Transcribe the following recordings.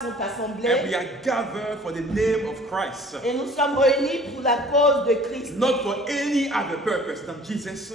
sont assemblés. And we are gathered for the name of Christ. Et nous sommes réunis pour la cause de Christ. Not for any other purpose than Jesus.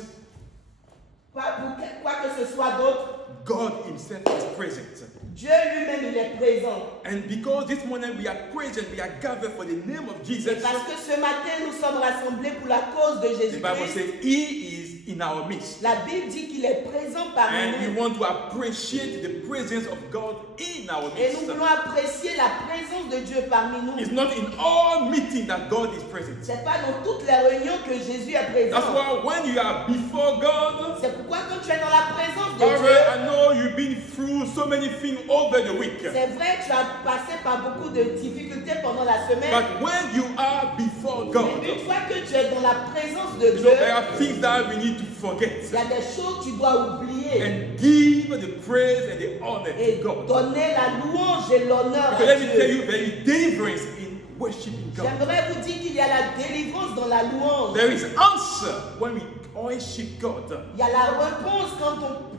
Pas pour quoi que ce soit d'autre. God himself is present. Dieu lui-même, il est présent. And because this morning we are present, we are gathered for the name of Jesus. Et parce que ce matin, nous sommes rassemblés pour la cause de The Bible Jésus-Christ. says he is in our midst. La Bible dit qu'il est présent parmi And we nous. want to appreciate the presence of God in our Et nous midst. voulons apprécier la présence de Dieu parmi nous. It's not in all meetings that God is present. Ce n'est pas dans toutes les réunions que Jésus est présent. That's why when you are before God, C'est pourquoi quand tu es dans la présence de all Dieu, right, I know you've been through so many things over the week. c'est vrai, tu as passé par beaucoup de difficultés pendant la semaine. But when you are before God, Mais une fois que tu es dans la présence de you Dieu, know, there are things that we need to forget il y a des choses que tu dois oublier and give the praise and the honor et to God. donner la louange et l'honneur Because à let me tell Dieu. you, there is deliverance in worshiping God. J'aimerais vous dire qu'il y a la délivrance dans la louange. There is answer when we worship God. Il y a la réponse quand on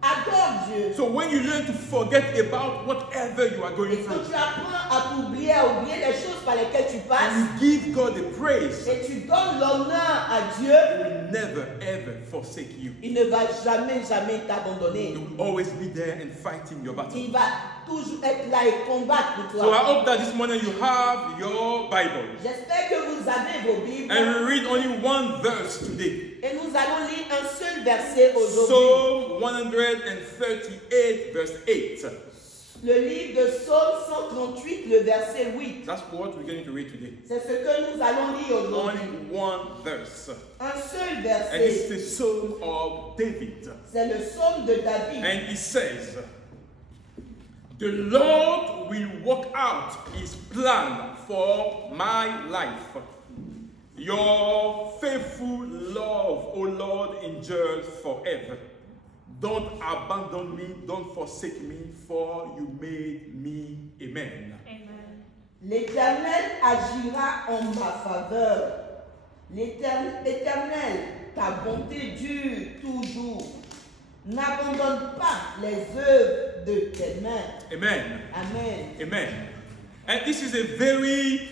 adore Dieu. So when you learn to forget about whatever you are going Et quand through, tu apprends à t'oublier, à oublier les choses par lesquelles tu passes, and you give God the praise, et tu donnes l'honneur à Dieu, He will never ever forsake you. il ne va jamais, jamais t'abandonner. He will always be there and fighting your battle. Il va toujours être là et combattre pour So I toi. hope that this morning you have your Bible. J'espère que vous avez vos Bibles. And we read only one verse today. Et nous allons lire un seul verset aujourd'hui. Psalm 138 verse 8. Le livre de Psaume 138, le verset 8. That's what we're going to read today. C'est ce que nous allons lire aujourd'hui. Only one verse. Un seul And verset. it's the Psalm of David. C'est le psaume de David. And it says, the Lord will work out his plan for my life. Your faithful love, O Lord, endures forever. Don't abandon me, don't forsake me, for you made me. Amen. Amen. L'Éternel agira en ma faveur. L'Éternel, ta bonté dure toujours. N'abandonne pas les œuvres de tes mains. Amen. Amen. Amen. And this is a very,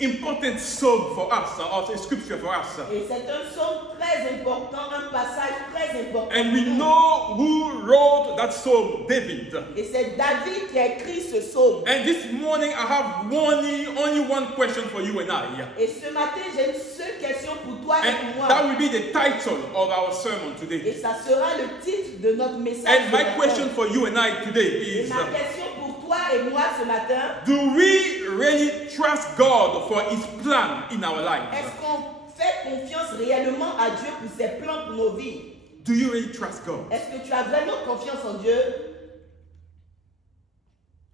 important psalm for us, or a scripture for us. Et c'est un psaume très important, un passage très important. And we know who wrote that psalm, David. Et c'est David qui a écrit ce psaume. And this morning I have only one question for you and I. Et ce matin, j'ai une seule question pour toi et pour And moi. that will be the title of our sermon Et today. ça sera le titre de notre message. And ce my matin. question for you and I today Et is, ma question pour toi et moi ce matin, do we really trust God for his plan in our lives? est-ce qu'on fait confiance réellement à Dieu pour ses plans pour nos vies? Do you really trust God? Est-ce que tu as vraiment confiance en Dieu?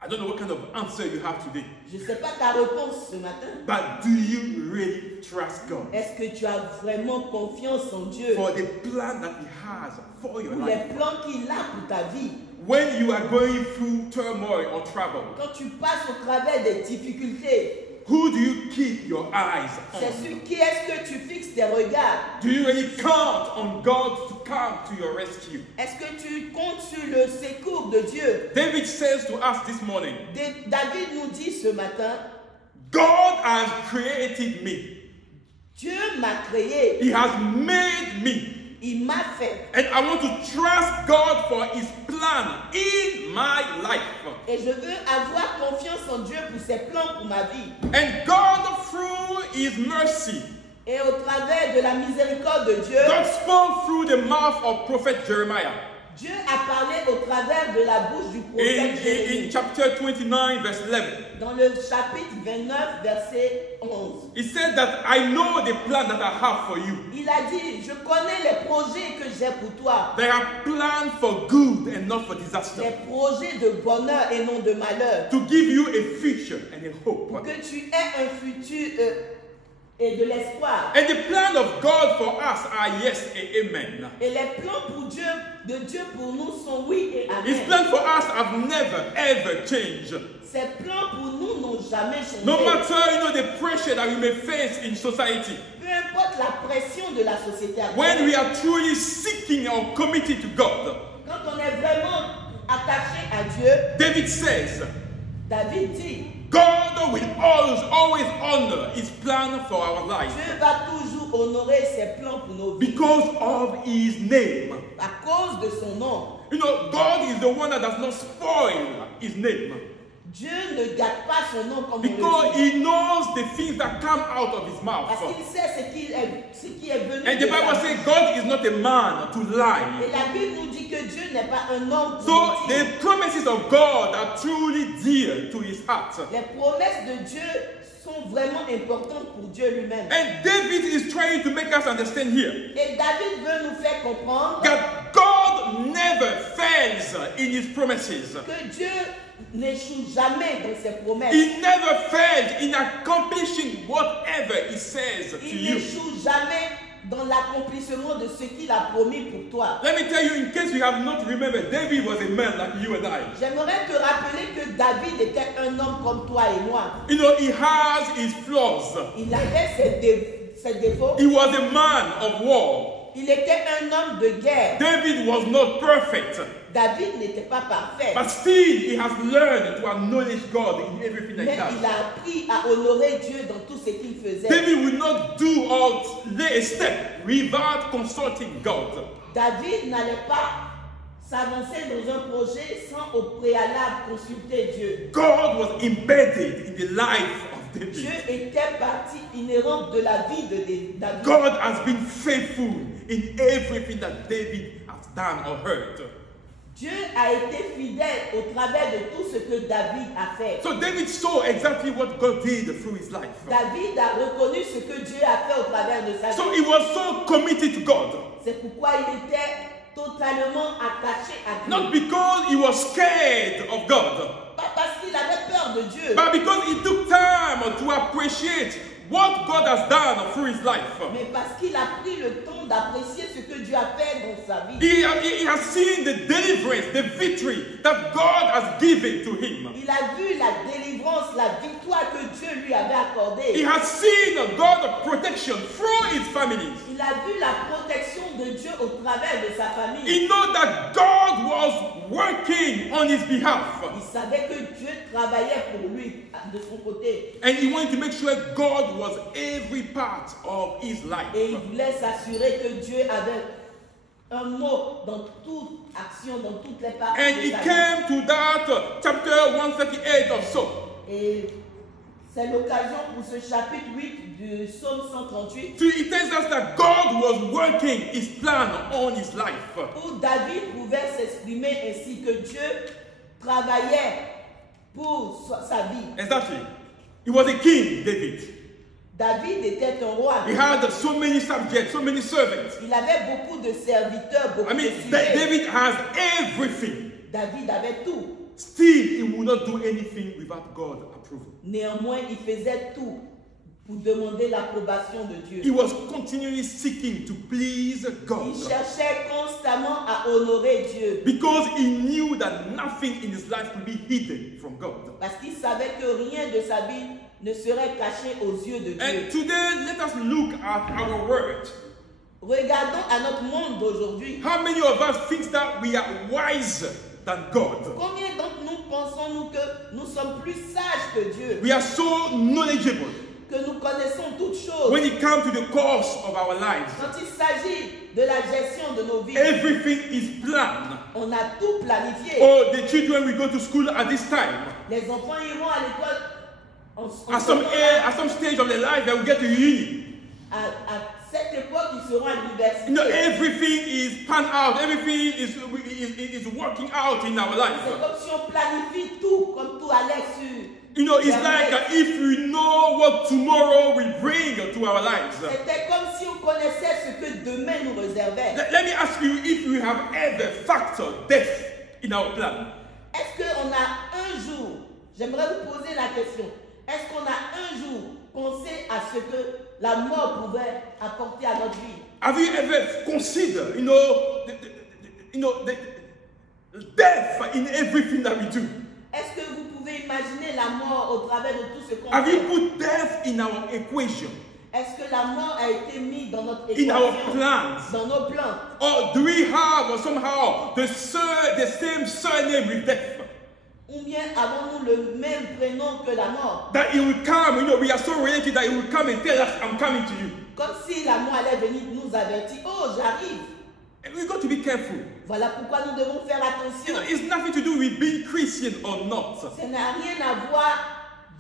I don't know what kind of answer you have today, Je ne sais pas ta réponse ce matin. but do you really trust God Est-ce que tu as vraiment confiance en Dieu for the plan that he has for your pour life? les plans qu'il a pour ta vie? When you are going through turmoil or trouble, Quand tu passes au travers des difficultés, who do you keep your eyes c'est on? sur qui est-ce que tu fixes tes regards? Do you really count on God to come to your rescue? Est-ce que tu comptes sur le secours de Dieu? David says to us this morning, David nous dit ce matin, God has created me. Dieu m'a créé, He has made me. il m'a fait. And I want to trust God for his plan in my life. Et je veux avoir confiance en Dieu pour ses plans pour ma vie. And God, through his mercy, Et au travers de la miséricorde de Dieu, God spoke through the mouth of prophet Jeremiah. Dieu a parlé au travers de la bouche du prophète In Jérémie. chapter 29, verse 11. Dans le chapitre 29, verset 11. He said that I know the plan that I have for you. Il a dit, je connais les projets que j'ai pour toi. They are planned for good and not for disaster. Les projets de bonheur et non de malheur. To give you a future and a hope. Pour que tu aies un futur et de l'espoir. And the plan of God for us are yes and amen. Et les plans pour Dieu, de Dieu pour nous sont oui et His amen. plan for us have never ever changed. Ces plans pour nous n'ont jamais changé. No matter the pressure that we may face in society, Peu importe la pression de la société when actuelle, we are truly seeking or committed to God, quand on est vraiment attaché à Dieu, David says, David dit, God will always honor his plan for our life Dieu va toujours honorer ses plans pour nos vies because of his name. à cause de son nom. You know, God is the one that does not spoil his name Dieu ne gâte pas son nom comme on because le dit. he knows the things that come out of his mouth. Parce qu'il sait ce qui est venu And de the Bible sa says bouche. God is not a man to Et lie. la Bible nous dit que Dieu n'est pas un homme pour So mentir. the promises of God are truly dear to his heart. Les promesses de Dieu sont vraiment importantes pour Dieu lui-même. And David is trying to make us understand here Et David veut nous faire comprendre that God never fails in his promises. que Dieu n'échoue jamais dans ses promesses. He never fails in accomplishing whatever he says to Il you. n'échoue jamais dans l'accomplissement de ce qu'il a promis pour toi. Let me tell you, in case you have not remembered, David was a man like you and I. J'aimerais te rappeler que David était un homme comme toi et moi. You know, he has his flaws. Il avait ses défauts. He was a man of war. Il était un homme de guerre. David was not perfect, David n'était pas parfait. but still he has learned to acknowledge God in everything that he Mais il does. a appris à honorer Dieu dans tout ce qu'il faisait. David will not do or lay a step without consulting God. David n'allait pas s'avancer dans un projet sans au préalable consulter Dieu. God was embedded in the life of David. Dieu était partie inhérente de la vie de David. God has been faithful in everything that David has done or heard. Dieu a été fidèle au travers de tout ce que David a fait. So David saw exactly what God did through his life. David a reconnu ce que Dieu a fait au travers de sa So vie. he was so committed to God. C'est pourquoi il était totalement attaché à Dieu. Not because he was scared of God, Pas parce qu'il avait peur de Dieu, but because he took time to appreciate what God has done through his life. mais parce qu'il a pris le temps d'apprécier ce que Dieu a fait dans sa vie. He has seen the deliverance, the victory that God has given to him. Il a vu la délivrance, la victoire que Dieu lui avait He accordée. has seen God's protection through his family. Il a vu la protection de Dieu au travers de sa famille. He knows that God was working on his behalf. Il savait que Dieu travaillait pour lui de son côté. And he wanted to make sure God was every part of his life. Et il voulait s'assurer que Dieu avait un mot dans toute action, dans toutes les parties And de he sa vie. came to that chapter 138 or so. Et c'est l'occasion pour ce chapitre 8 du psaume 138 So it tells us that God was working his plan on his life. où David pouvait s'exprimer ainsi que Dieu travaillait pour sa vie. Exactly. He was a king, David. David était un roi. He had so many subjects, so many servants. Il avait beaucoup de serviteurs, beaucoup I mean, de sujets. David has everything. David avait tout. Still, he would not do anything without God's approval. Néanmoins, il faisait tout pour demander l'approbation de Dieu. He was continually seeking to please God Il cherchait constamment à honorer Dieu because he knew that nothing in his life could be hidden from God. parce qu'il savait que rien de sa vie ne serait caché aux yeux de Dieu. And today, let us look at our world. Regardons à notre monde d'aujourd'hui. How many of us think that we are wiser than God? Combien d'entre nous pensons-nous que nous sommes plus sages que Dieu, We are so knowledgeable que nous connaissons toutes choses? when it comes to the course of our lives. Quand il s'agit de la gestion de nos vies, Everything is planned. on a tout planifié. Oh, the children will go to school at this time. Les enfants iront à l'école en At ce some, moment-là. at some stage of their life, they will get to uni. À cette époque, ils seront à l'université. You know, everything is planned out. Everything is working out in our C'est life. comme si on planifie tout, comme tout allait sur. You know, it's Yeah. like if we know what tomorrow will bring to our lives. C'était comme si on connaissait ce que demain nous réservait. Let me ask you if you have ever factored death in our plan. Est-ce qu'on a un jour, j'aimerais vous poser la question, est-ce qu'on a un jour pensé à ce que la mort pouvait apporter à notre vie? Have you ever considered, the death in everything that we do? Est-ce que vous pouvez imaginer la mort au travers de tout ce qu'on Have you fait? put death in our equation, Est-ce que la mort a été mise dans notre in our équation, plans? dans nos plans? Or do we have somehow the same surname with death? Ou bien avons-nous le même prénom que la mort? That He will come, we are so related that He will come and tell us, I'm coming to you. Comme si la mort allait venir nous avertir. Oh, j'arrive. And we've got to be careful. Voilà pourquoi nous devons faire attention. It's nothing to do with being Christian or not. Ça n'a rien à voir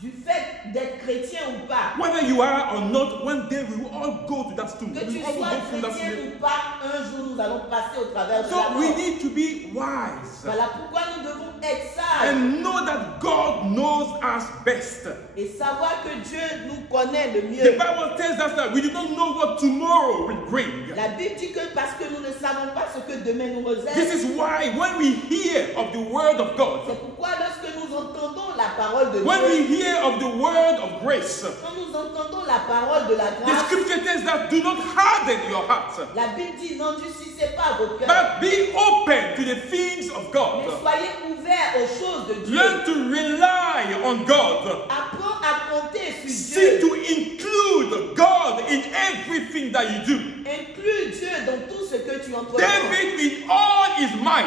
du fait d'être chrétien ou pas. Whether you are or not, one day we will all go to that tomb. Que We tu will all sois go through that chrétien tomb. ou pas, un jour nous allons passer au travers de la So mort. we need to be wise Voilà pourquoi nous devons être sages and know that God knows us best. et savoir que Dieu nous connaît le The mieux. Bible tells us that we do not know what tomorrow will bring. La Bible dit que parce que nous ne savons pas ce que demain nous This réserve, is why when we hear of the word of God, c'est pourquoi lorsque nous entendons la parole de when we Dieu, hear of the word of grace, quand nous entendons la parole de la the grâce, scripture tells that do not harden your heart, la Bible dit n'endurcissez pas vos cœurs, but be open to the things of mais God. soyez ouverts aux choses de Dieu. Learn to rely on God. Apprends à compter sur See Dieu. to include God in everything that you do. Inclus Dieu dans tout ce que tu entreprends. David, with all his might,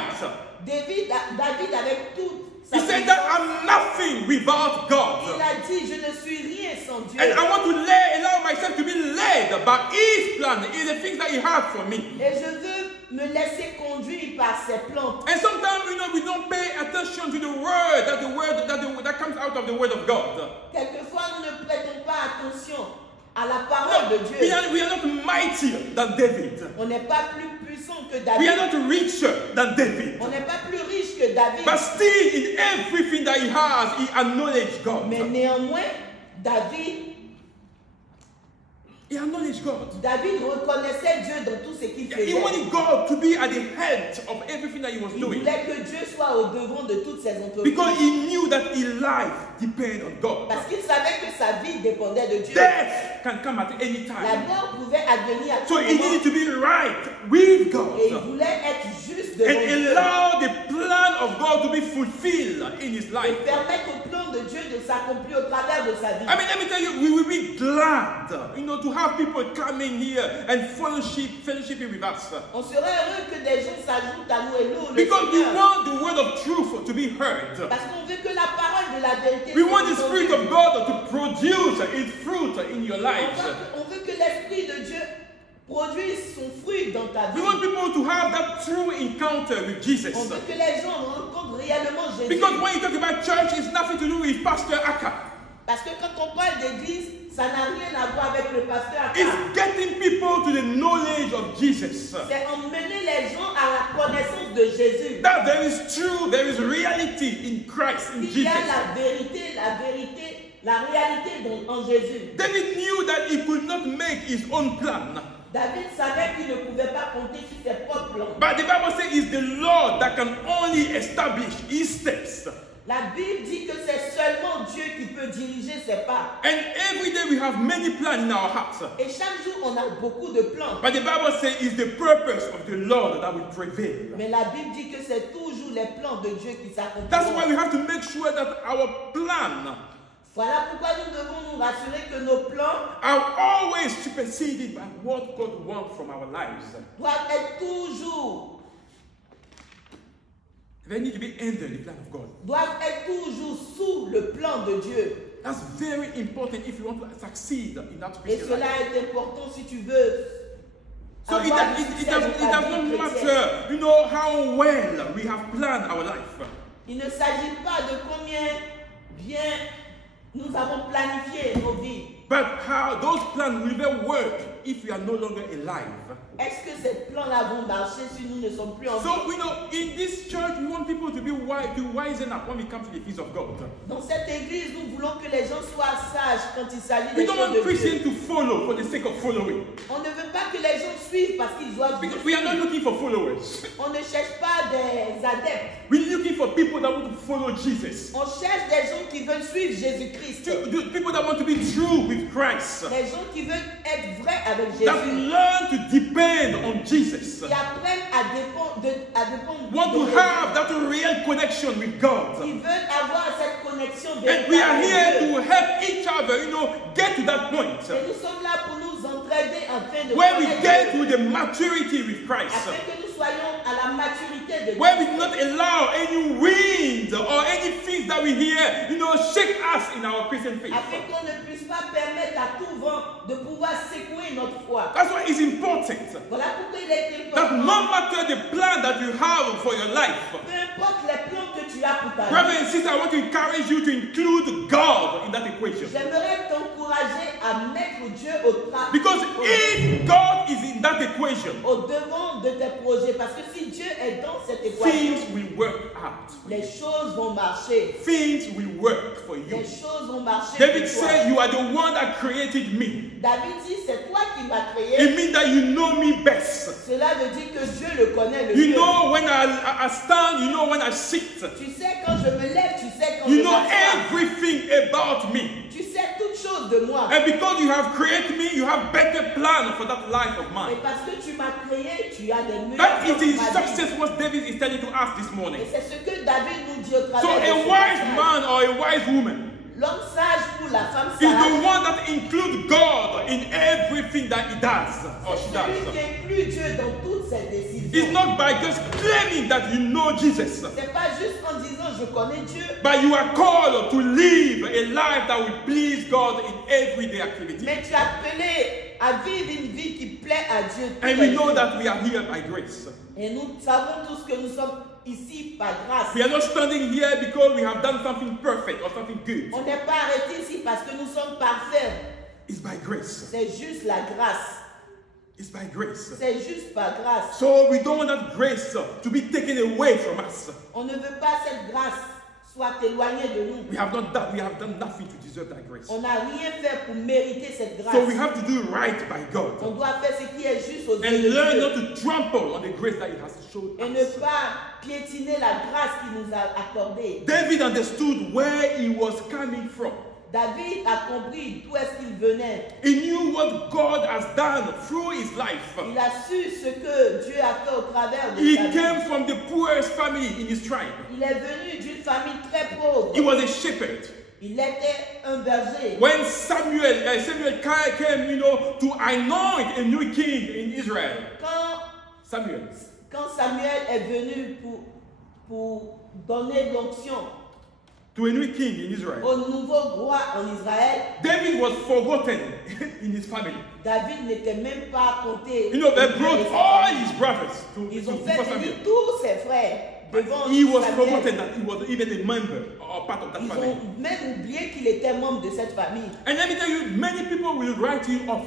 David avec toute sa he said puissance, that I'm nothing without il God. a dit je ne suis rien sans Dieu. And I want to allow myself to be led by His plan, in the things that He has for me. Et je veux me laisser conduire par ses plans. And sometimes we don't pay attention to the word that comes out of the word of God. Quelquefois, nous ne prêtons pas attention à la parole de We Dieu. are not mightier than David. On n'est pas plus puissant que We are David. not richer than David. On n'est pas plus riche que David. But still, in everything that he has, he acknowledged God. Mais néanmoins, David He acknowledged God. reconnaissait Dieu dans tout ce qu'il He faisait. wanted God to be at the head of everything that he was Il doing. voulait que Dieu soit au devant de toutes ses entreprises. Because he knew that his life depended on God. Parce qu'il savait que sa vie dépendait de Dieu. Death can come at any La time. mort pouvait advenir à tout So he moment. needed to be right with God. Et il voulait être juste devant And Dieu. allow the plan of God to be fulfilled in his Et life. permettre au plan de Dieu de s'accomplir au travers de sa vie. I mean, let me tell you, we will be glad, to have people coming here and fellowshipping with us. On serait heureux que des gens s'ajoutent à nous et louent le Because we Seigneur. want the word of truth to be heard. Parce qu'on veut que la parole de la vérité We soit want the entendue. Spirit of God to produce its fruit in your lives. On veut que l'Esprit de Dieu produise son fruit dans ta vie. We want people to have that true encounter with Jesus. On veut que les gens rencontrent réellement Jésus. Because when you talk about church, it's nothing to do with Pastor Aka. Parce que quand on parle d'église, ça n'a rien à voir avec le pasteur Aka. It's getting people to the knowledge of Jesus. C'est emmener les gens à la connaissance de Jésus. That there is true, there is reality in Christ, in Il y a Jesus. la réalité en Jésus. David knew that he could not make his own plan. David savait qu'il ne pouvait pas compter sur ses propres plans. But the Bible says it's the Lord that can only establish his steps. La Bible dit que c'est seulement Dieu qui peut diriger ses pas. And every day we have many plans in our hearts. Et chaque jour, on a beaucoup de plans. But the Bible says it's the purpose of the Lord that will prevail. Mais la Bible dit que c'est toujours les plans de Dieu qui s'accomplissent. That's why we have to make sure that our plan Voilà pourquoi nous devons nous rassurer que nos plans are always superseded by what God wants from our lives. doivent être toujours They need to be under the plan of God. doivent être toujours sous le plan de Dieu. That's very important if you want to succeed in that Et Christian cela life. est important si tu veux. So it avoir du does succès dans not ta vie chrétienne. matter, how well we have planned our life. Il ne s'agit pas de combien bien nous avons planifié nos vies. But how those plans will never work if we are no longer alive. Est-ce que ces plans-là vont marcher si nous ne sommes plus en vie? So, in this church, we want people to be wisen up when we come to the feast of God. Dans cette église, nous voulons que les gens soient sages quand il s'agit We des don't choses want de Christians Dieu. to follow for the sake of following. On ne veut pas que les gens suivent parce qu'ils doivent Because we are not suivre. looking for followers. On ne cherche pas des adeptes. We're looking for people that want to follow Jesus. On cherche des gens qui veulent suivre Jésus-Christ. People that want to be true with Christ. Des gens qui veulent être vrais avec That Jésus. learn to depend on Jesus. Qui apprennent à dépendre Want de to Jésus. have that real connection with God. Qui veulent avoir cette connexion And we are véritable here avec Dieu. to help each other, get to that point. Et nous sommes là pour nous entraider afin de Where we connaître get Dieu, to the maturity with Christ. afin que nous soyons à la maturité de Dieu. Where we do not allow any wind or any things that we hear, shake us in our Christian faith. Afin qu'on ne puisse pas permettre à tout vent de pouvoir secouer notre foi. That's why it's important Voilà pourquoi il est that important. no matter the plan that you have for your life, Peu importe les plans que tu as pour ta vie. brother and sister, I want to encourage you to include God in that equation. J'aimerais t'encourager à mettre Dieu au travail. Because if God is in that equation, Au devant de tes projets. Parce que si Dieu est dans cette équation, things will work out. les choses vont marcher. Things will work for you. Les choses vont marcher. David pour toi. said, "You are the one that created me." David dit, c'est toi qui m'as créé. It means that you know me best. Cela veut dire que Dieu le connaît le You mieux. know when I stand, you know when I sit. Tu sais quand je me lève, tu sais quand You je know m'assois. everything about me. Tu sais toutes choses de moi. And because you have created me, you have better plan for that life of Et mine. parce que tu m'as créé, tu as des meilleurs That is plans the pour ma vie. success what David is telling to us this morning. Et c'est ce que David nous dit au So travers de a ce wise passage. man or a wise woman L'homme sage pour la femme is the sage. one that includes God in everything that he does or she Celui does. qui inclut Dieu dans toutes ses décisions. It's not by just claiming that you know Jesus, C'est pas juste en disant je connais Dieu, but you are called to live a life that will please God in everyday activity. mais tu es appelé à vivre une vie qui plaît à Dieu. tous And les we know jours. that we are here by grace. Et nous savons tous que nous sommes ici par grâce. We are not standing here because we have done something perfect or something good. On n'est pas arrêté ici parce que nous sommes parfaits. It's by grace. C'est juste la grâce. It's by grace. C'est juste par grâce. So we don't want that grace to be taken away from us. On ne veut pas cette grâce soit éloignée de nous. We have done nothing to deserve that grace. On n'a rien fait pour mériter cette grâce. So we have to do right by On God doit faire ce qui est juste aux yeux and de learn Dieu. not to trample on the grace that He has shown Et ne us. pas piétiner la grâce qu'il nous a accordée. David understood where he was coming from. David a compris d'où est-ce qu'il venait. He knew what God has done through his life. Il a su ce que Dieu a fait au travers de He sa vie. came from the poorest family in his tribe. Il est venu d'une famille très pauvre. He was a shepherd. Il était un berger. When Samuel came, to anoint a new king in Israel, Samuel, Quand Samuel est venu pour donner l'onction to a new king in Israel, au nouveau roi en Israël, David was forgotten in his family. David n'était même pas compté. They brought all his brothers to Ils ont before fait Samuel. venir tous ses frères devant He was Samuel. forgotten that he was even a member or part of that Ils family. ont même oublié qu'il était membre de cette famille. And let me tell you, many people will write you off.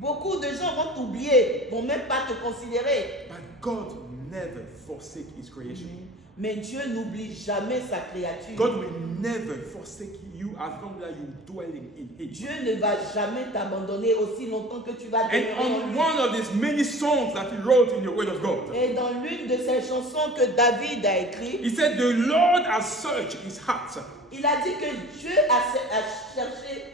Beaucoup de gens vont t'oublier, vont même pas te considérer. But God never forsake his creation. Mais Dieu n'oublie jamais sa créature. God will never forsake you as long as you're dwelling in him. Dieu ne va jamais t'abandonner aussi longtemps que tu vas And demeurer en on lui. one of these many songs that he wrote in the Word of God, Et dans l'une de ces chansons que David a écrites, he said, "The Lord has searched his heart." il a dit que Dieu a cherché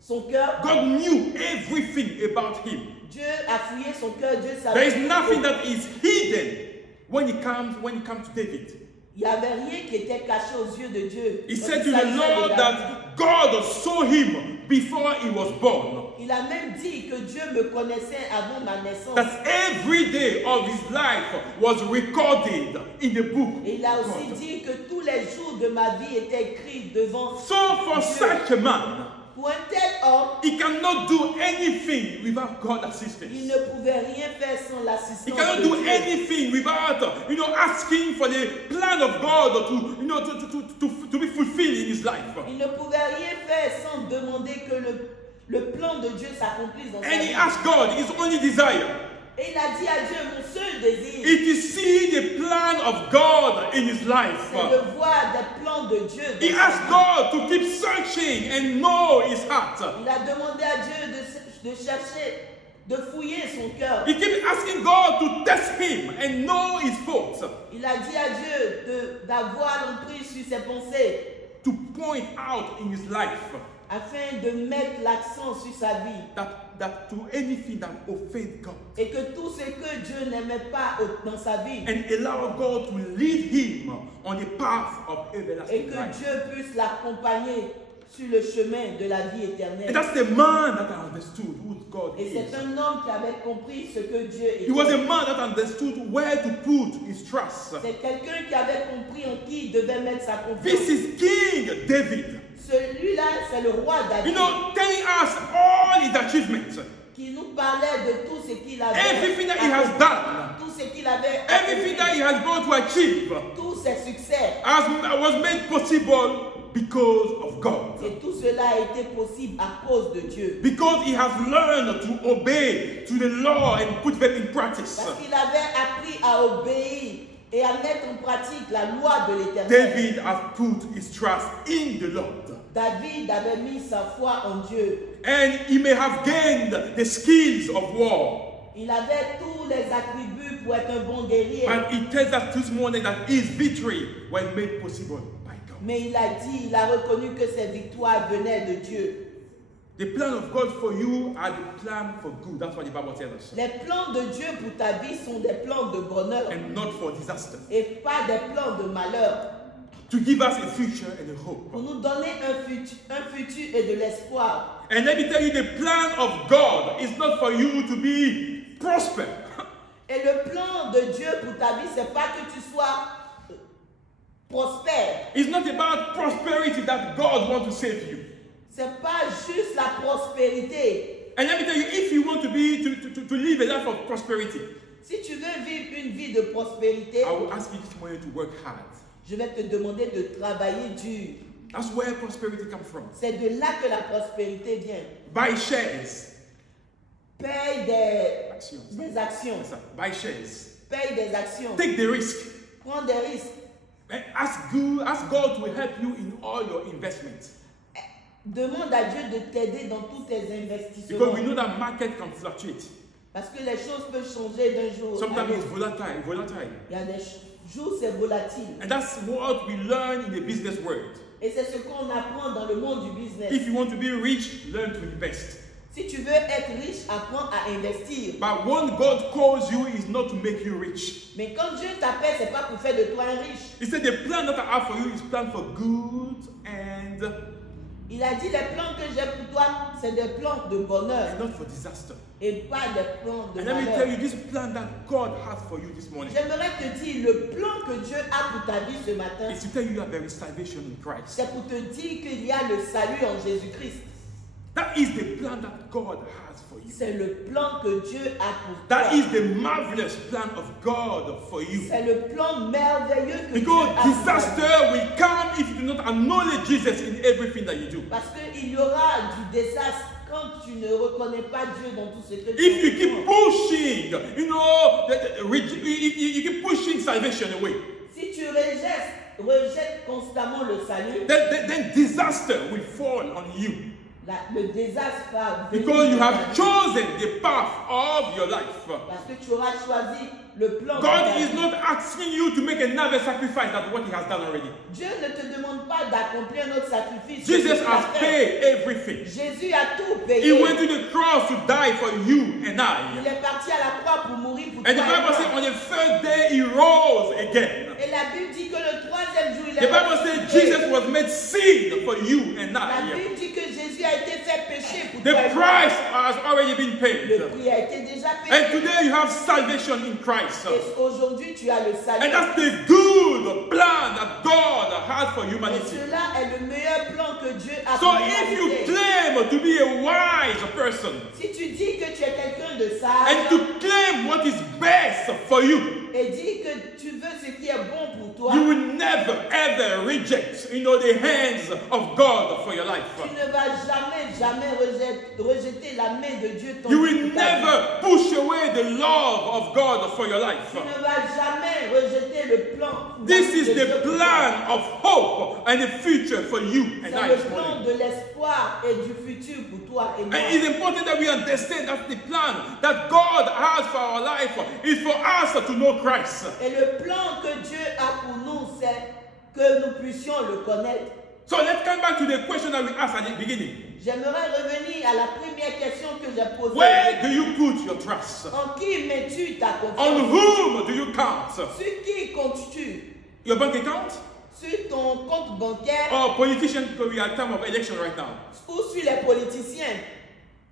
son cœur. God knew everything about him. Dieu a fouillé son cœur. Dieu savait. There is nothing that is hidden when it comes to David. Il n'y avait rien qui était caché aux yeux de Dieu. He Quand said il to the s'agissait de Lord David. that God saw him before he was born. Il a même dit que Dieu me connaissait avant ma naissance. That every day of his life was recorded in the book. Et il a of aussi God. dit que tous les jours de ma vie étaient écrits devant So for Dieu. such a man, Pour un tel homme, he cannot do anything without God's assistance. il ne pouvait rien faire sans l'assistance He cannot de do Dieu. anything without, asking for the plan of God to be fulfilled in his life. Il ne pouvait rien faire sans demander que le plan de Dieu s'accomplisse dans sa And he vie. asked God, his only desire, Et il a dit à Dieu, mon seul désir, is to see the plan of God in his life. c'est de voir des plans de Dieu. dans He sa asked vie. God to keep searching and know his heart. Il a demandé à Dieu de chercher, de fouiller son cœur. He kept asking God to test him and know his thoughts, Il a dit à Dieu d'avoir l'emprise sur ses pensées to point out in his life afin de mettre l'accent sur sa vie. that to anything that offends God, Et que tout ce que Dieu n'aimait pas dans sa vie, and allow God to lead him on the path of et everlasting que life. Dieu puisse l'accompagner sur le chemin de la vie And éternelle. that's the man that understood who God Et c'est is. un homme qui avait compris ce que Dieu He was était. a man that understood where to put his trust. C'est quelqu'un qui avait compris en qui il devait mettre sa This confiance. is King David. Celui-là, c'est le roi You David know, telling us all his achievements, qui nous parlait de tout ce qu'il avait everything that he has accompli, done, tout ce qu'il avait everything that he has been able to achieve, tous ses succès. was made possible because of God. Et tout cela a été possible à cause de Dieu. Because he has learned to obey to the law and put them in practice. Parce qu'il avait appris à obéir et à mettre en pratique la loi de l'Éternel. David has put his trust in the Lord. David avait mis sa foi en Dieu. And he may have gained the skills of war. Il avait tous les attributs pour être un bon guerrier. And he tells us this morning that his victory was made possible by God. Mais il a dit, il a reconnu que ses victoires venaient de Dieu. The plan of God for you are the plan for good. That's what the Bible tells us. Les plans de Dieu pour ta vie sont des plans de bonheur And not for disaster. et pas des plans de malheur. To give us a future and a hope. Pour nous donner un futur et de l'espoir. And let me tell you, the plan of God is not for you to be prosper. Et le plan de Dieu pour ta vie, c'est pas que tu sois prospère. It's not about prosperity that God wants to save you. C'est pas juste la prospérité. And let me tell you, if you want to live a life of prosperity, Si tu veux vivre une vie de prospérité, I will ask you this morning to work hard. je vais te demander de travailler dur. That's where prosperity comes from. C'est de là que la prospérité vient. Buy shares. Paye Actions. des actions. Yes, sir. Buy shares. Paye des actions. Take the risk. Prends des risques. And ask God to help you in all your investments. Demande à Dieu de t'aider dans tous tes investissements. Because we know that market can fluctuate. Parce que les choses peuvent changer d'un jour à Sometimes it's l'autre. volatile. Il y a des jours, c'est volatile. And that's what we learn in the business world. Et c'est ce qu'on apprend dans le monde du business. If you want to be rich, learn to invest. Si tu veux être riche, apprends à investir. But what God calls you is not to make you rich. Mais quand Dieu t'appelle, c'est pas pour faire de toi un riche. He said the plan that I have for you is plan for good and Il a dit les plans que j'ai pour toi, c'est des plans de bonheur not for disaster. et pas des plans de And let me tell malheur. you this plan that God has for you this morning J'aimerais te dire, le plan que Dieu a pour ta vie ce matin, is to tell you that there is salvation in Christ. c'est pour te dire qu'il y a le salut en Jésus-Christ. That is the plan that God has for you. C'est le plan que Dieu a pour That toi. is the marvelous plan of God for you. C'est le plan merveilleux que Dieu Because a pour toi. disaster will come if you do not acknowledge Jesus in everything that you do. Parce qu'il y aura du désastre quand tu ne reconnais pas Dieu dans tout ce que tu If you fais. keep pushing, you keep pushing salvation away, Si tu rejettes constamment le salut, then disaster will fall on you. le désastre va venir. Because you have chosen the path of your life. Parce que tu auras choisi le plan. de God ta is vie. not asking you to make another sacrifice than what He has done already. Dieu ne te demande pas d'accomplir un autre sacrifice. Jesus Tu has l'as fait. paid everything. Jésus a tout He payé. went to the cross to die for you and Il I. est parti à la croix pour mourir pour And the toi et Bible moi. says on the third day He rose again. Et la Bible dit que le troisième jour, il est The Bible says ressuscité. Jesus was made sin for you and La I. Bible dit que Jésus a été fait péché pour The toi et moi. price has already been paid. Le prix a été déjà And payé. today you have salvation in Christ. Et aujourd'hui, tu as le salut. And that's the good plan that God has for Et humanity. cela est le meilleur plan que Dieu a So pour if you l'humanité. claim to be a wise person Si tu dis que tu es quelqu'un de and sage to claim what is best for you, et dis que tu veux ce qui est bon pour toi, you will never ever reject, the hands of God for your life. tu ne vas jamais rejeter la main de Dieu. You will pour ta vie. never push away the love of God for your life. Tu ne vas jamais rejeter le plan. This is de Dieu the pour plan of hope and the future for you and toi. I C'est this le plan morning. de l'espoir et du futur pour toi et moi. And it's important that we understand that the plan that God has for our life is for us to know Christ. Et le plan que Dieu a pour nous, c'est que nous puissions le connaître. So let's come back to the question that we asked at the beginning. J'aimerais revenir à la première question que j'ai posée. Where do you put your trust? En qui mets-tu ta On confiance? whom do you count? Sur qui comptes-tu? Your bank account? sur ton compte bancaire or politicians, because we are at time of election right now. ou sur les politiciens.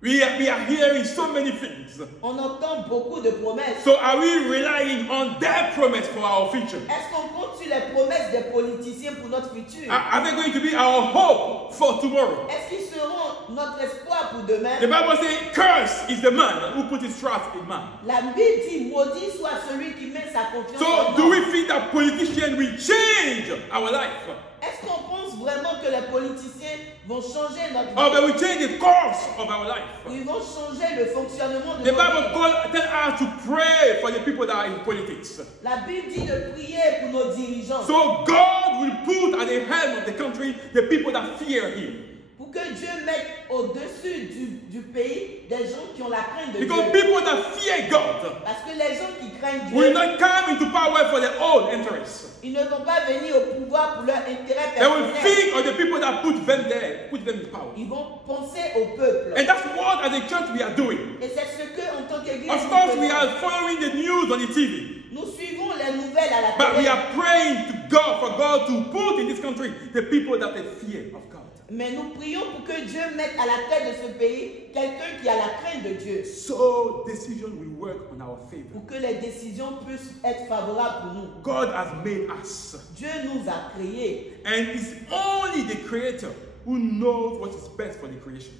We are hearing so many things. On entend beaucoup de promesses. So are we relying on their promise for our future? Est-ce qu'on compte sur les promesses des politiciens pour notre futur? Are they going to be our hope for tomorrow? Est-ce qu'ils seront notre espoir pour demain? The Bible says, "Curse is the man who put his trust in man." La Bible dit, maudit soit celui qui met sa confiance So en do l'homme. we think that politicians will change our life? Est-ce qu'on pense vraiment que les politiciens vont changer notre Or vie? they will change the course of our life? Ou ils vont changer le fonctionnement de The notre Bible vie? tells us to pray for the people that are in politics. La Bible dit de prier pour nos dirigeants. So God will put at the helm of the country the people that fear Him. Pour que Dieu mette au-dessus du pays des gens qui ont la crainte de Because Dieu. people that fear God Parce que les gens qui craignent will Dieu, not come into power for their own interests. ils ne vont pas venir au pouvoir pour leur intérêt They will personnel. think of the people that put them there, put them in power. Ils vont penser au peuple. And that's what as a church we are doing. Et c'est ce que, en tant qu'Église, Of nous course, we faisons. are following the news on the TV. Nous suivons les nouvelles à la But we télé. are praying to God for God to put in this country the people that they fear of God. Mais nous prions pour que Dieu mette à la tête de ce pays quelqu'un qui a la crainte de Dieu. So decision will work on our favor. Pour que les décisions puissent être favorables pour nous. God has made us. Dieu nous a créés. And it's only the Creator who knows what is best for the creation.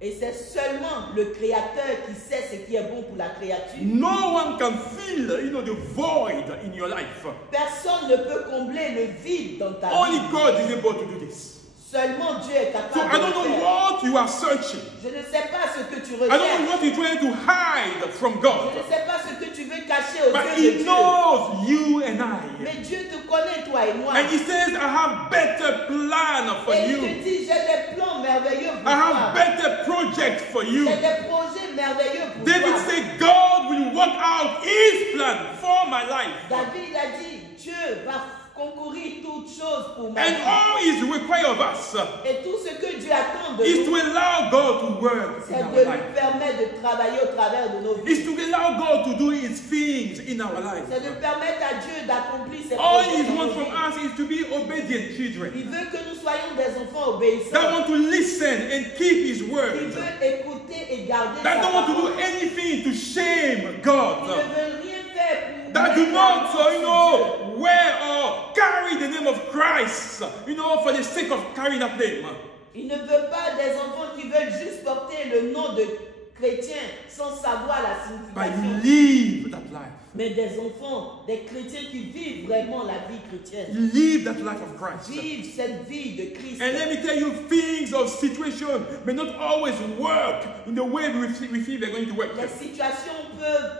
Et c'est seulement le Créateur qui sait ce qui est bon pour la créature. No one can fill, the void in your life. Personne ne peut combler le vide dans ta Only vie. God is able to do this. Seulement Dieu est So capable I de don't le know faire. what you are searching. Je ne sais pas ce que tu I don't know recherches. what you're trying to hide from Je God. ne sais pas ce que tu veux cacher aux But yeux de He Dieu. knows you and I. Mais Dieu te connaît, toi et moi. And He says, I have better plan for Et il you. te dit, j'ai des plans merveilleux pour I have toi. better project for you. J'ai des projets merveilleux pour David toi. said, God will work out His plan for my life. David a dit, Dieu va concourir toutes choses pour ma And vie. all is required of us Et tout ce que Dieu attend de is nous, to allow God to work c'est in de our nous life. permettre de travailler au travers de nos Is vies. to allow God to do His things in our life. C'est de permettre à Dieu d'accomplir ses All projets He dans wants nos from vies. us is to be obedient children Il veut que nous soyons des enfants obéissants. that want to listen and keep His Qui word. veulent écouter et garder That sa don't want to do parole. anything to shame Qui God. ne veulent rien faire pour That do mettre not, la faute sur Dieu. wear or carry the name of Christ, for the sake of carrying that name. Il ne veut pas des enfants qui veulent juste porter le nom de chrétien sans savoir la But signification. live that life. Mais des enfants, des chrétiens qui vivent vraiment la vie chrétienne. Live that life of Christ. Vivent cette vie de Christ. And let me tell you, things or situation may not always work in the way we feel they're going to work. Les situations peuvent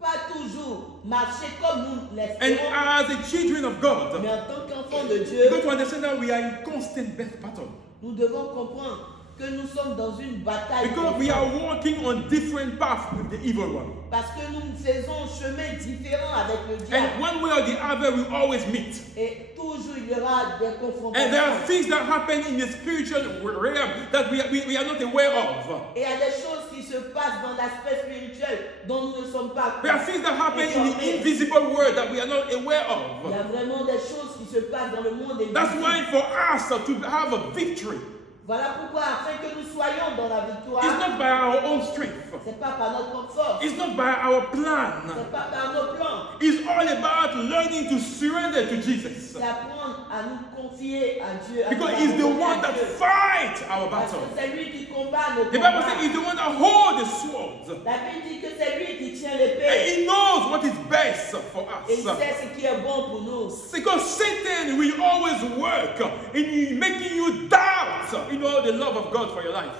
pas toujours marcher comme nous And l'espérons. as the children of God, Mais en tant qu'enfants de you Dieu, got to understand that we are in constant battle. nous devons comprendre que nous sommes dans une bataille. Because we are walking on different paths with the evil one. Parce que nous faisons chemin différent avec le diable. And one way or the other, we always meet. Et toujours il y aura des And there are confrontations. things that happen in the spiritual realm that we are not aware of. Et il y a des choses qui se passent dans l'aspect spirituel dont nous ne sommes pas There are things that happen in the informés. invisible world that we are not aware Il y of. a vraiment des choses qui se passent dans le monde That's invisible. why for us to have a victory, Voilà pourquoi, afin que nous soyons dans la victoire, it's not by our own strength. c'est pas par notre force, It's not by our plan. c'est pas par nos plans, It's all about learning to surrender to Jesus. c'est apprendre à nous confier à Dieu. à Because nous He's the abandonner one à that Dieu. fights our Parce battle. que c'est lui qui combat nos The Bible says combats. He's the one that holds the sword. La Bible dit que c'est lui qui tient And l'épée He knows what is best for et il us. sait ce qui est bon pour nous. Because Satan will always work in making you doubt, the love of God for your life.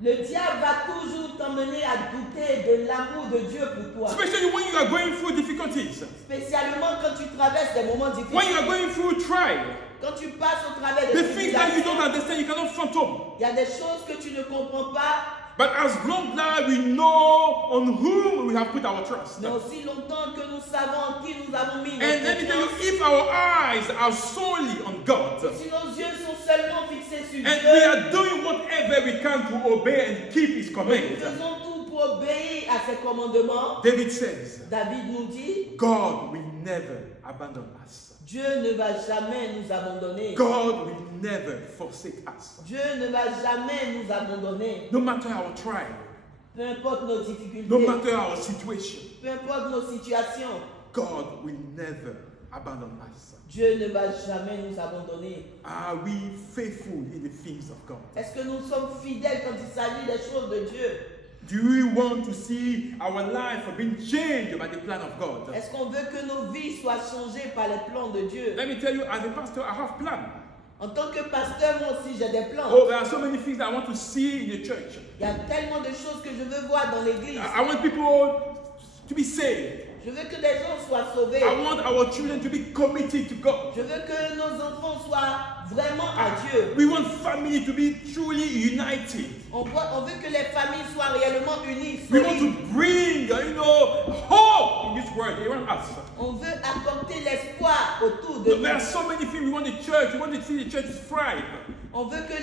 Le diable va toujours t'emmener à douter de l'amour de Dieu pour toi. Especially when you are going through difficulties. Spécialement quand tu traverses des moments When you difficiles. are going through trial. Quand tu passes au travers The de things that you tribulations, don't understand, you cannot fathom. il y a des choses que tu ne comprends pas, But as long as we know on whom we have put our trust. mais aussi longtemps que nous savons en qui nous avons mis And let notre me tell you, confiance. if our eyes are solely on God, Si nos yeux sont seulement fixés sur and Dieu, we are doing whatever we can to obey and keep His et nous commands, faisons tout pour obéir à ses commandements, David says, David nous dit, God will never abandon us. Dieu ne va jamais nous abandonner. God will never forsake us. Dieu ne va jamais nous abandonner. No matter our trial, Peu importe nos difficultés, no matter our situation, peu importe nos situations, God will never abandon us. Dieu ne va jamais nous abandonner. Are we faithful in the things of God? Est-ce que nous sommes fidèles quand il s'agit des choses de Dieu? Do we want to see our life being changed by the plan of God? Est-ce qu'on veut que nos vies soient changées par les plans de Dieu? Let me tell you, as a pastor, I have plans. En tant que pasteur, moi aussi, j'ai des plans. Oh, there are so many things that I want to see in the church. Il y a tellement de choses que je veux voir dans l'église. I want people to be saved. Je veux que des gens soient sauvés. I want our children to be committed to God. Je veux que nos enfants soient vraiment à Dieu. We want family to be truly united. On veut que les familles soient réellement unies. We want to solides. bring, hope in this world around us. On veut apporter l'espoir autour de There are nous. so many things we want the church. We want to see the church thrive. On veut que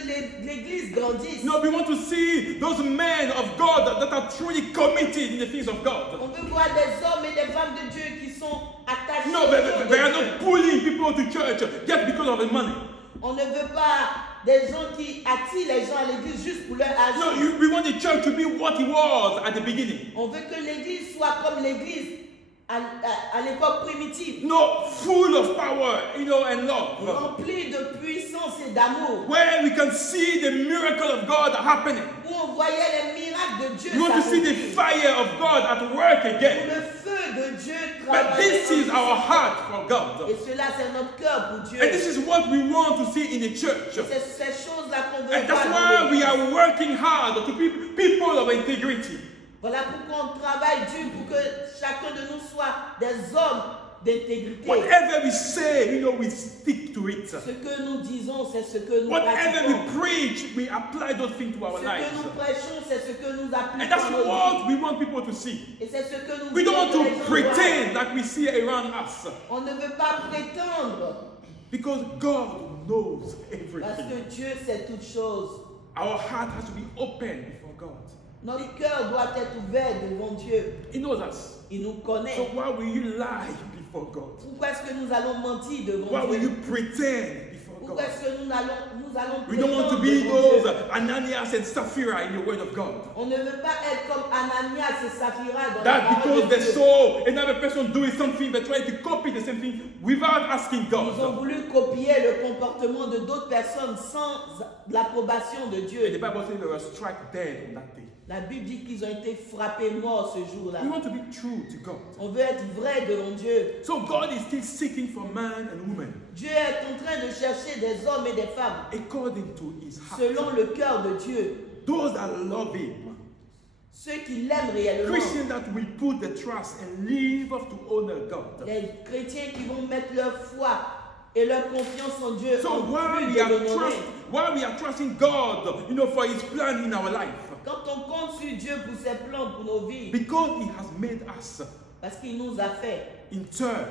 l'église grandisse. No, we want to see those men of God that are truly committed in the things of God. On veut voir des hommes et des femmes de Dieu qui sont attachés No, aux choses they are de Dieu. not pulling people to church just because of the money. On ne veut pas des gens qui attirent les gens à l'église juste pour leur No, argent. we want the church to be what it was at the beginning. On veut que l'église soit comme l'église à l'époque primitive, No, full of power, and love. remplie de puissance et d'amour, Where we can see the miracle of God happening. où on voyait les miracles de Dieu We want to see the s'accomplir, fire of God at work où again. le feu de Dieu But travaille. this is our heart for God. Et cela, c'est notre cœur pour Dieu. And this is what we want to see in the church. C'est ces choses-là qu'on veut And that's voir dans why we l'église. are working hard to be people of integrity. Voilà pourquoi on travaille dur pour que chacun de nous soit des hommes d'intégrité. Whatever we say, we stick to it. Ce que nous disons, c'est ce que nous Whatever we pratiquons. preach, we apply those things to our Ce que lives. nous prêchons, c'est ce que nous And that's appliquons dans nos what we want people to see. vies. Et c'est ce que nous We don't want voulons que to les gens voient. pretend like we see around us. On ne veut pas prétendre, Because God knows parce everything. que Dieu sait toutes choses. Our heart has to be open before God. Notre cœur doit être ouvert devant Dieu. He knows us. Il nous connaît. So why will you lie before God? Pourquoi est-ce que nous allons mentir devant Why will you Dieu? pretend before Pourquoi God? est-ce que nous allons We don't want to prétendre be devant those Dieu? Ananias and Sapphira in the word of God. On ne veut pas être comme Ananias et Saphira dans la That parole because de they Dieu. saw another person doing something, they try to copy the same thing without asking Ils ont God. voulu copier le comportement de d'autres personnes sans l'approbation de And the Dieu. Bible says they were struck dead on that day. La Bible dit qu'ils ont été frappés morts ce jour-là. We want to be true to God. On veut être vrai devant Dieu. So God is still seeking for man and woman Dieu est en train de chercher des hommes et des femmes according to his heart. selon le cœur de Dieu. Those that love him. Ceux qui l'aiment réellement. Christians that will put the trust and live to honor God. Les chrétiens qui vont mettre leur foi et leur confiance en Dieu So en while plus we de are l'honorer. while we are trusting God, for his plan in our life, Quand on compte sur Dieu pour ses plans pour nos vies, because he has made us parce qu'il nous a fait, in turn,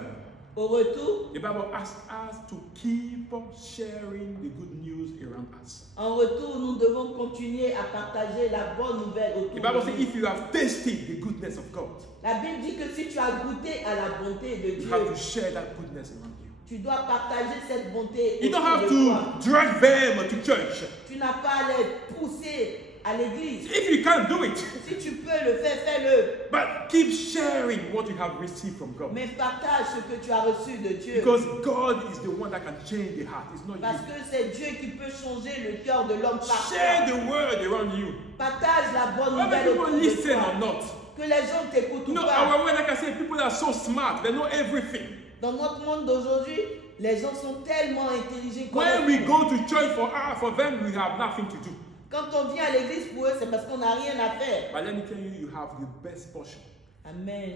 au retour, the Bible asks us to keep sharing the good news around us. en retour, nous devons continuer à partager la bonne nouvelle The autour Bible de says nous. if you have tasted the goodness of God, La Bible dit que si tu as goûté à la bonté de you have to Dieu, share that goodness around you. tu dois partager cette bonté You don't autour have de toi. to drag them to church. Tu n'as pas à les pousser à l'église. If you can't do it, Si tu peux le faire, fais-le. but keep sharing what you have received from God. Mais partage ce que tu as reçu de Dieu. Because God is the one that can change the heart. It's not Parce you. que c'est Dieu qui peut changer le cœur de l'homme par Share toi. the word around you. Partage la bonne Whether nouvelle people autour de listen or toi. not. Que les gens t'écoutent ou No, pas. our way, like I said, people are so smart. They know everything. Dans notre monde d'aujourd'hui, les gens sont tellement intelligents. When we go to church for them, we have nothing to do. Quand on vient à l'église pour eux, c'est parce qu'on n'a rien à faire. But let me tell you, you have the best portion. Amen.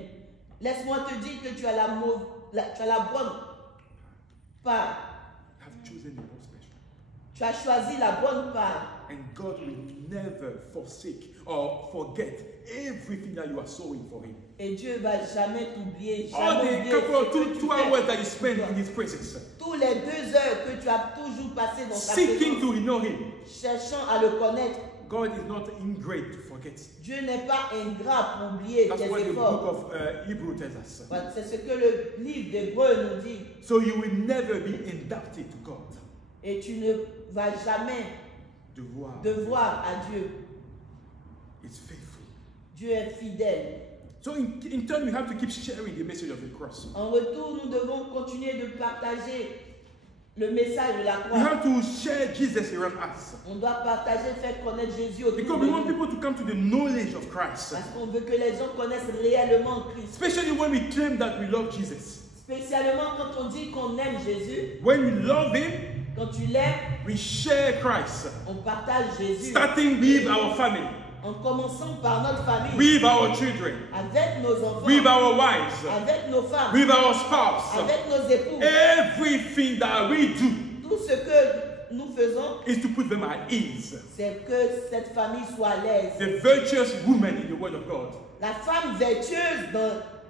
Laisse-moi te dire que tu as tu as la bonne part. You have chosen the most special. Tu as choisi la bonne part. And God will never forsake or forget everything that you are sowing for Him. Et Dieu va jamais t'oublier. All Jamais the oublier couple of ce que tu 2 fais. hours that you spend in His presence, Tous les 2 heures que tu as toujours passé dans sa seeking présence, to know Him. cherchant à le connaître. God is not ingrate to forget. Dieu n'est pas ingrat pour oublier That's tes what the efforts. book of Hebrew tells us. Voilà, c'est ce que le livre d'Hébreu nous dit. So you will never be indebted to God. Et tu ne vas jamais devoir à Dieu. It's faithful. Dieu est fidèle. So in turn, we have to keep sharing the message of the cross. En retour, nous devons continuer de partager le message de la We croix. have to share Jesus around us. On doit partager, faire connaître Jésus autour Because de we want nous. people to come to the knowledge of Christ. Parce qu'on veut que les gens connaissent réellement Christ. Especially when we claim that we love Jesus. Spécialement quand on dit qu'on aime Jésus. When we love Him, Quand tu l'aimes, we share Christ. on partage Jésus. Starting with our family, En commençant par notre famille, with our children, avec nos enfants, with our wives, avec nos femmes, with our spouse. avec nos époux. Everything that we do Tout ce que nous faisons, is to put them at ease. c'est que cette famille soit à l'aise. The virtuous woman in the Word of God. La femme vertueuse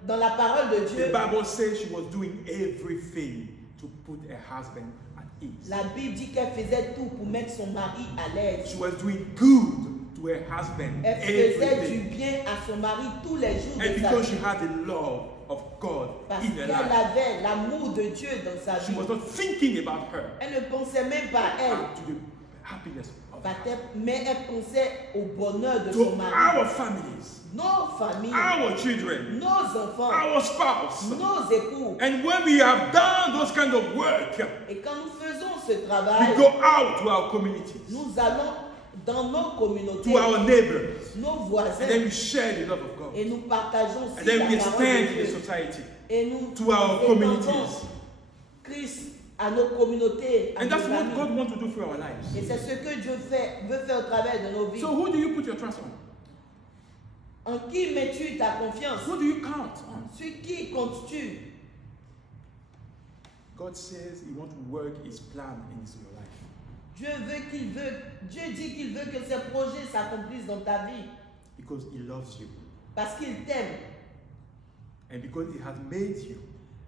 dans la parole de The Dieu, Bible says she was doing everything to put her husband at ease. la Bible dit qu'elle faisait tout pour mettre son mari à l'aise. She was doing good to her husband Elle every faisait du day. bien à son mari tous les jours And de sa because she vie. had the love of God Parce in her qu'elle life, avait l'amour de Dieu dans sa she vie. was not thinking about her Elle ne pensait même pas à elle, and to the happiness of her husband. mais elle pensait au bonheur de To son mari. our families, Nos familles, our children, nos enfants, our spouse. nos époux. And when we have done those kind of work, Et quand nous faisons ce we travail, go out to our communities, nous allons dans nos communautés, to our neighbors, nos and then voisins, we share the love of God. et nous partageons And aussi then we la parole extend de to the Dieu. society, Et nous to our étendons communities. Christ à nos communautés, à And nos that's what amis. God wants to do through our lives. Et c'est ce que Dieu veut faire au travers de nos vies. So who do you put your trust on? En qui mets-tu ta confiance? Who do you count on? Sur qui comptes-tu? God says He wants to work His plan in your life. Dieu dit qu'il veut que ses projets s'accomplissent dans ta vie Because He loves you. parce qu'il t'aime And because He has made you,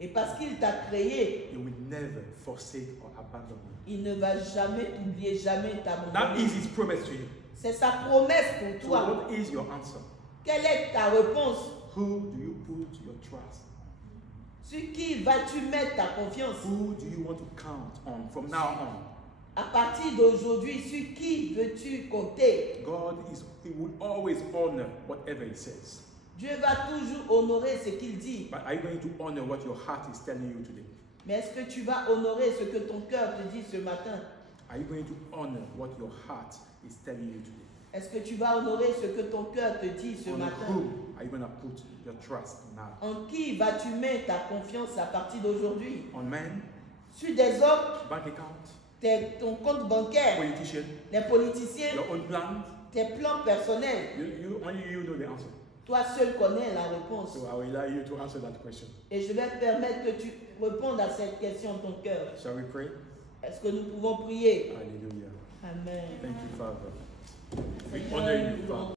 et parce qu'il t'a créé. He will never forsake or abandon you. Il ne va jamais t'oublier, jamais That t'abandonner. is His promise to you. C'est sa promesse pour So toi. what is your answer? Quelle est ta réponse? Who do you put your trust? Sur qui vas-tu mettre ta confiance? Who do you want to count on from now on? À partir d'aujourd'hui, sur qui veux-tu compter? He will always honor whatever He says. Dieu va toujours honorer ce qu'il dit. But are you going to honor what your heart is telling you today? Mais est-ce que tu vas honorer ce que ton cœur te dit ce matin? Are you going to honor what your heart is telling you today? Est-ce que tu vas honorer ce que ton cœur te dit ce On matin? who are you going to put your trust now? En qui vas-tu mettre ta confiance à partir d'aujourd'hui? On men, Sur des hommes, bank account, ton compte bancaire, politician, les politiciens, your own plan? tes plans personnels. Only you know the answer. Toi seul connais la réponse. So I will allow you to answer that question. Et je vais te permettre que tu répondes à cette question de ton cœur. Shall we pray? Est-ce que nous pouvons prier? Hallelujah. Amen. Thank you, Father. We honor you, Father.